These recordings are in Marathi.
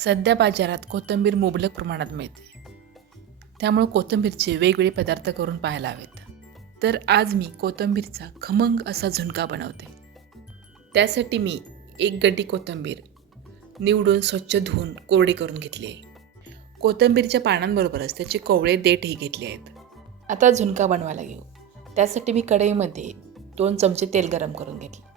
सध्या बाजारात कोथिंबीर मुबलक प्रमाणात मिळते, त्यामुळे कोथिंबीरचे वेगवेगळे पदार्थ करून पाहायला हवेत. तर आज मी कोथिंबीरचा खमंग असा झुणका बनवते. त्यासाठी मी 1 गड्डी कोथिंबीर निवडून स्वच्छ धुवून कोरडी करून घेतली आहे. कोथिंबीरच्या पानांबरोबरच त्याचे कोवळे देठही घेतले आहेत. आता झुणका बनवायला घेऊ. त्यासाठी मी कढईमध्ये 2 चमचे तेल गरम करून घेतले.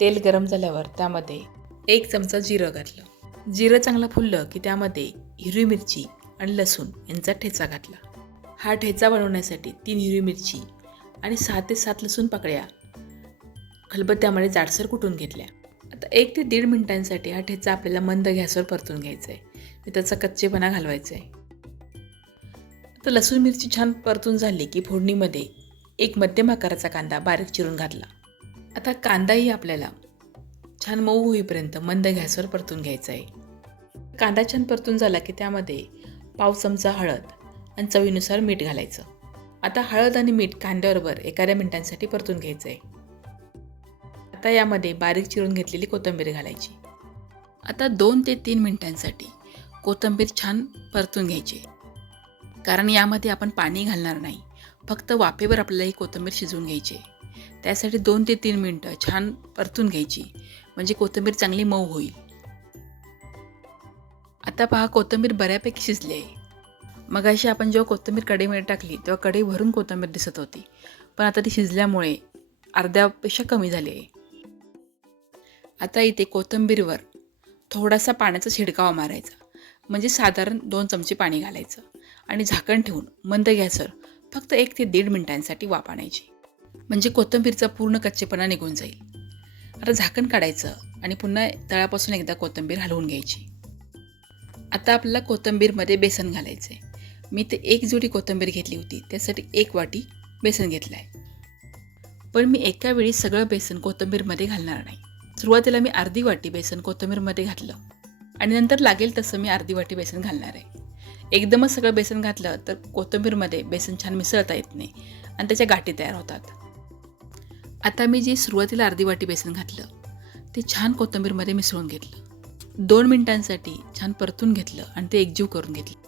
तेल गरम झाल्यावर त्यामध्ये 1 चमचा जिरं घातलं. जिरं चांगलं फुललं की त्यामध्ये हिरवी मिरची आणि लसूण यांचा ठेचा घातला. हा ठेचा बनवण्यासाठी 3 हिरवी मिरची आणि 6 ते 7 लसूण पाकळ्या खलबत्त्यामध्ये जाडसर कुटून घेतल्या. आता 1 ते 1.5 मिनिटांसाठी हा ठेचा आपल्याला मंद गॅसवर परतून घ्यायचा आहे. त्याचा कच्चेपणा घालवायचा आहे. आता लसूण मिरची छान परतून झाली की फोडणीमध्ये 1 मध्यम आकाराचा कांदा बारीक चिरून घातला. आता कांदाही आपल्याला छान मऊ होईपर्यंत मंद गॅसवर परतून घ्यायचा आहे. कांदा छान परतून झाला की त्यामध्ये पाव चमचा हळद आणि चवीनुसार मीठ घालायचं. आता हळद आणि मीठ कांद्याबरोबर 1 मिनिटांसाठी परतून घ्यायचं आहे. आता यामध्ये बारीक चिरून घेतलेली कोथिंबीर घालायची. आता 2 ते 3 मिनिटांसाठी कोथिंबीर छान परतून घ्यायची, कारण यामध्ये आपण पाणी घालणार नाही. फक्त वाफेवर आपल्याला ही कोथिंबीर शिजवून घ्यायची आहे. त्यासाठी 2 ते 3 मिनिटं छान परतून घ्यायची, म्हणजे कोथिंबीर चांगली मऊ होईल. आता पहा, कोथिंबीर बऱ्यापैकी शिजली आहे. मगाशी आपण जेव्हा कोथिंबीर कढईमध्ये टाकली तेव्हा कढई भरून कोथिंबीर दिसत होती, पण आता ती शिजल्यामुळे अर्ध्यापेक्षा कमी झाली आहे. आता इथे कोथिंबीरवर थोडासा पाण्याचा शिडकावा मारायचा, म्हणजे साधारण 2 चमचे पाणी घालायचं आणि झाकण ठेवून मंद गॅसवर फक्त 1 ते 1.5 मिनिटांसाठी वाफ आणायची, म्हणजे कोथिंबीरचा पूर्ण कच्चेपणा निघून जाईल. आता झाकण काढायचं आणि पुन्हा तळापासून एकदा कोथिंबीर हलवून घ्यायची. आता आपल्याला कोथिंबीरमध्ये बेसन घालायचं आहे. मी ते 1 जोडी कोथिंबीर घेतली होती, त्यासाठी 1 वाटी बेसन घेतलं आहे. पण मी एका वेळी सगळं बेसन कोथिंबीरमध्ये घालणार नाही. सुरुवातीला मी अर्धी वाटी बेसन कोथिंबीरमध्ये घातलं आणि नंतर लागेल तसं मी अर्धी वाटी बेसन घालणार आहे. एकदमच सगळं बेसन घातलं तर कोथिंबीरमध्ये बेसन छान मिसळता येत नाही आणि त्याच्या गाठी तयार होतात. आता मी जे सुरुवातीला अर्धी वाटी बेसन घातलं ते छान कोथिंबीरमध्ये मिसळून घेतलं. 2 मिनिटांसाठी छान परतून घेतलं आणि ते एकजीव करून घेतलं.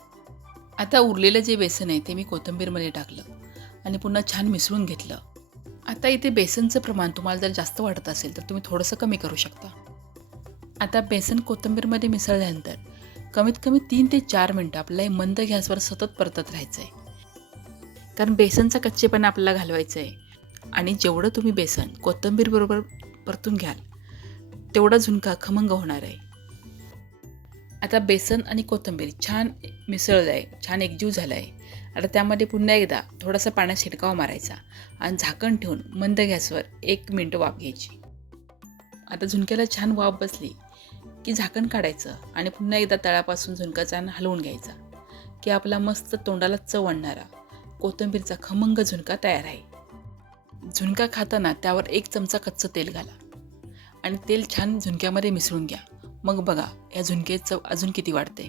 आता उरलेलं जे बेसन आहे ते मी कोथिंबीरमध्ये टाकलं आणि पुन्हा छान मिसळून घेतलं. आता इथे बेसनचं प्रमाण तुम्हाला जर जास्त वाटत असेल तर तुम्ही थोडंसं कमी करू शकता. आता बेसन कोथिंबीरमध्ये मिसळल्यानंतर कमीत कमी 3 ते 4 मिनटं आपल्याला हे मंद गॅसवर सतत परतत राहायचं आहे, कारण बेसनचा कच्चेपणा आपल्याला घालवायचं आहे. आणि जेवढं तुम्ही बेसन कोथिंबीरबरोबर परतून घ्याल तेवढा झुणका खमंग होणार आहे. आता बेसन आणि कोथिंबीर छान मिसळलं आहे, छान एकजीव झालं आहे. आता त्यामध्ये पुन्हा एकदा थोडासा पाण्यात शिडकावा मारायचा आणि झाकण ठेवून मंद गॅसवर 1 मिनिट वाफ घ्यायची. आता झुणक्याला छान वाफ बसली की झाकण काढायचं आणि पुन्हा एकदा तळापासून झुणका छान हलवून घ्यायचा की आपला मस्त तोंडाला चव आणणारा कोथिंबीरचा खमंग झुणका तयार आहे. झुणका खाताना त्यावर 1 चमचा कच्चं तेल घाला आणि तेल छान झुणक्यामध्ये मिसळून घ्या. मग बघा या झुणक्याची चव अजून किती वाढते.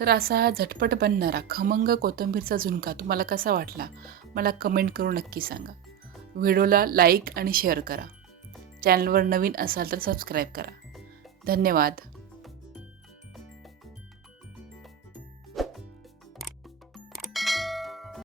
तर असा हा झटपट बनणारा खमंग कोथिंबीरचा झुणका तुम्हाला कसा वाटला मला कमेंट करून नक्की सांगा. व्हिडिओला लाईक आणि शेअर करा. चॅनलवर नवीन असाल तर सबस्क्राईब करा. धन्यवाद.